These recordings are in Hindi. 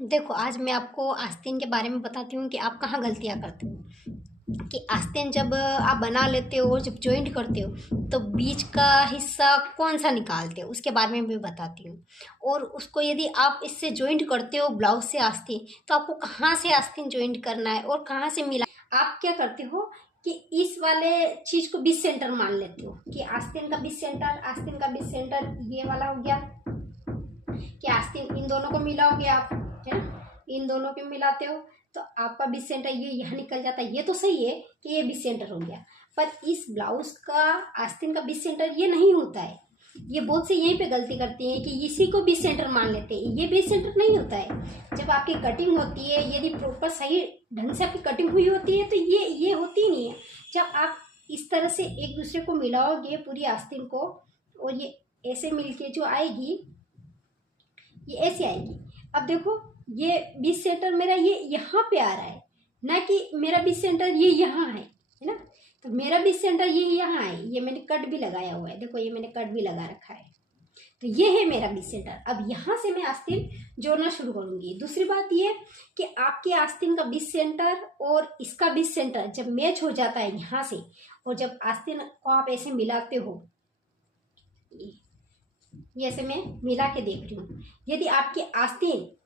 देखो, आज मैं आपको आस्तीन के बारे में बताती हूँ कि आप कहाँ गलतियाँ करते हो। कि आस्तीन जब आप बना लेते हो और जब जॉइंट करते हो तो बीच का हिस्सा कौन सा निकालते हो उसके बारे में भी बताती हूँ। और उसको यदि आप इससे जॉइंट करते हो ब्लाउज से आस्तीन, तो आपको कहाँ से आस्तीन जॉइंट करना है और कहाँ से मिला। आप क्या करते हो कि इस वाले चीज़ को बीच सेंटर मान लेते हो कि आस्तीन का बीच सेंटर, आस्तीन का बीच सेंटर ये वाला हो गया कि आस्तीन इन दोनों को मिलाओगे आप, है ना, इन दोनों को मिलाते हो तो आपका बीच सेंटर ये यहाँ निकल जाता है। ये तो सही है कि ये बीच सेंटर हो गया, पर इस ब्लाउज का आस्तीन का बीच सेंटर ये नहीं होता है। ये बहुत से यहीं पे गलती करती हैं कि इसी को बीच सेंटर मान लेते हैं। ये बीच सेंटर नहीं होता है। जब आपकी कटिंग होती है, यदि प्रॉपर सही ढंग से आपकी कटिंग हुई होती है तो ये होती नहीं है। जब आप इस तरह से एक दूसरे को मिलाओगे पूरी आस्तीन को, और ये ऐसे मिलके जो आएगी ये ऐसे आएगी। अब देखो, ये बीच सेंटर मेरा ये यहाँ पे आ रहा है, ना कि मेरा बीच सेंटर ये यहाँ है ना। तो मेरा बीच सेंटर ये यहाँ है। ये मैंने कट भी लगाया हुआ है, देखो ये मैंने कट भी लगा रखा है। तो ये है मेरा बीच सेंटर। अब यहाँ से मैं आस्तीन जोड़ना शुरू करूंगी। दूसरी बात ये कि आपके आस्तीन का बीच सेंटर और इसका बीच सेंटर जब मैच हो जाता है यहाँ से, और जब आस्तीन को आप ऐसे मिलाते हो, ये ऐसे मैं मिला के देख रही हूँ, यदि आपकी आस्तीन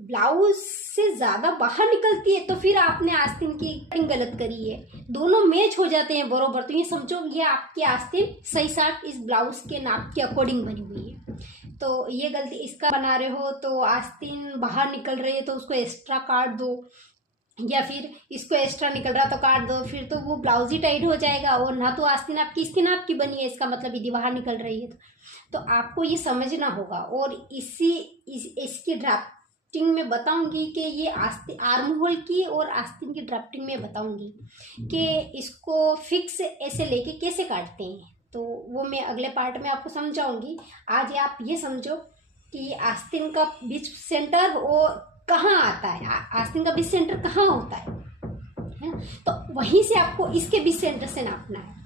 ब्लाउज से ज्यादा बाहर निकलती है तो फिर आपने आस्तीन की कटिंग गलत करी है। दोनों मैच हो जाते हैं बरोबर, तो ये समझो ये आपकी आस्तीन सही साट इस ब्लाउज के नाप के अकॉर्डिंग बनी हुई है। तो ये गलती इसका बना रहे हो तो आस्तीन बाहर निकल रही है तो उसको एक्स्ट्रा काट दो, या फिर इसको एक्स्ट्रा निकल रहा तो काट दो, फिर तो वो ब्लाउज ही टाइट हो जाएगा और ना तो आस्तीन आपकी इसकी नाप की बनी है, इसका मतलब यदि बाहर निकल रही है तो आपको ये समझना होगा। और इसकी ड्राफ्टिंग में बताऊंगी कि ये आस्तीन आर्म होल की और आस्तीन की ड्राफ्टिंग में बताऊंगी कि इसको फिक्स ऐसे लेके कैसे काटते हैं, तो वो मैं अगले पार्ट में आपको समझाऊंगी। आज आप ये समझो कि आस्तीन का बीच सेंटर और कहाँ आता है, आस्तीन का बीच सेंटर कहाँ होता है ना? तो वहीं से आपको इसके बीच सेंटर से नापना है।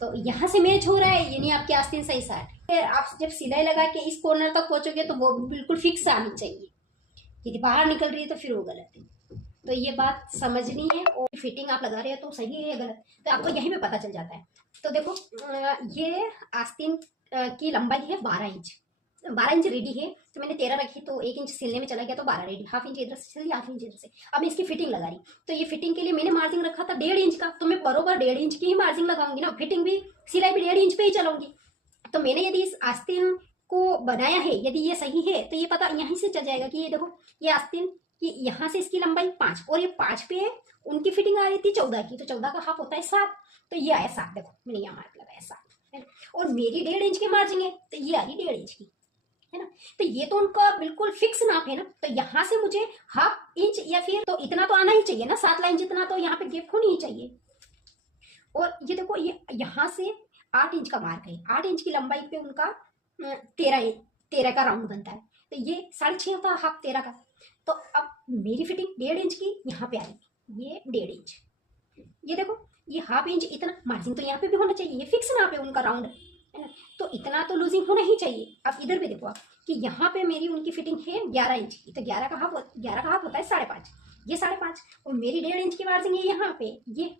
तो यहाँ से मैच हो रहा है यानी आपकी आस्तीन सही साट है। आप जब सिलाई लगा के इस कॉर्नर तक पहुंचोगे तो वो बिल्कुल फिक्स आनी चाहिए। यदि बाहर निकल रही है तो फिर वो गलत है। तो ये बात समझनी है। और फिटिंग आप लगा रहे हो तो सही है या गलत, तो आपको यहीं पे पता चल जाता है। तो देखो, ये आस्तीन की लंबाई है 12 इंच। 12 इंच रेडी है, तो मैंने 13 रखी तो 1 इंच सिलने में चला गया तो 12 रेडी। हाफ इंच इधर से सिली, हाफ इंच इधर से। अब मैं इसकी फिटिंग लगा रही, तो ये फिटिंग के लिए मैंने मार्जिन रखा था 1.5 इंच का, तो मैं बरोबर 1.5 इंच की ही मार्जिन लगाऊंगी ना। फिटिंग भी सिलाई भी 1.5 इंच पे ही चलाऊंगी। तो मैंने यदि इस आस्तीन को बनाया है, यदि ये सही है तो ये पता यहीं से चल जाएगा कि ये देखो, ये आस्तीन कि यहाँ से इसकी लंबाई 5 और ये 5 पे है। उनकी फिटिंग आ रही थी 14 की, तो 14 का हाफ होता है 7, तो ये आया 7। देखो मैंने यहाँ मार्क लगाया 7, और मेरी 1.5 इंच की मार्जिन है तो ये आ रही 1.5 इंच की, है ना। तो ये तो उनका बिल्कुल फिक्स नाप है ना। तो यहाँ से मुझे हाफ इंच या फिर तो इतना तो आना ही चाहिए ना, 7 लाइन जितना तो यहाँ पे गैप होनी ही चाहिए। और ये देखो, ये यहाँ से 8 इंच का मार्क है। 8 इंच की लंबाई पे उनका 13 का राउंड बनता है, तो ये 6.5 होता है हाफ 13 का। तो अब मेरी फिटिंग 1.5 इंच की यहाँ पे आएगी, ये 1.5 इंच। ये देखो, ये हाफ इंच इतना मार्जिन तो यहाँ पे भी होना चाहिए, ये फिक्स नाप है उनका राउंड, है ना। तो इतना तो लूजिंग होना ही चाहिए। अब इधर पे देखो आप कि यहाँ पे मेरी उनकी फिटिंग है 11 इंच की, तो 11 का हाफ होता है 5.5, ये 5.5, और मेरी 1.5 इंच की मार्जिन है यहाँ पे ये।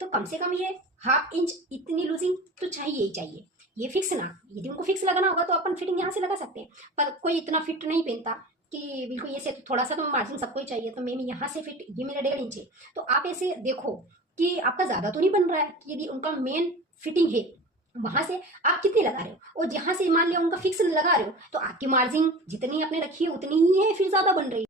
तो कम से कम ये हाफ इंच इतनी लूजिंग तो चाहिए ही चाहिए। ये फिक्स ना, यदि उनको फिक्स लगाना होगा तो अपन फिटिंग यहाँ से लगा सकते हैं, पर कोई इतना फिट नहीं पहनता कि बिल्कुल ये से, तो थोड़ा सा तो मार्जिन सबको ही चाहिए। तो मैं यहाँ से फिट, ये मेरा 1.5 इंच है। तो आप ऐसे देखो कि आपका ज्यादा तो नहीं बन रहा है। यदि उनका मेन फिटिंग है वहां से आप कितनी लगा रहे हो, और जहां से मान लिया उनका फिक्स लगा रहे हो, तो आपकी मार्जिन जितनी आपने रखी है उतनी ही है, फिर ज्यादा बन रही है।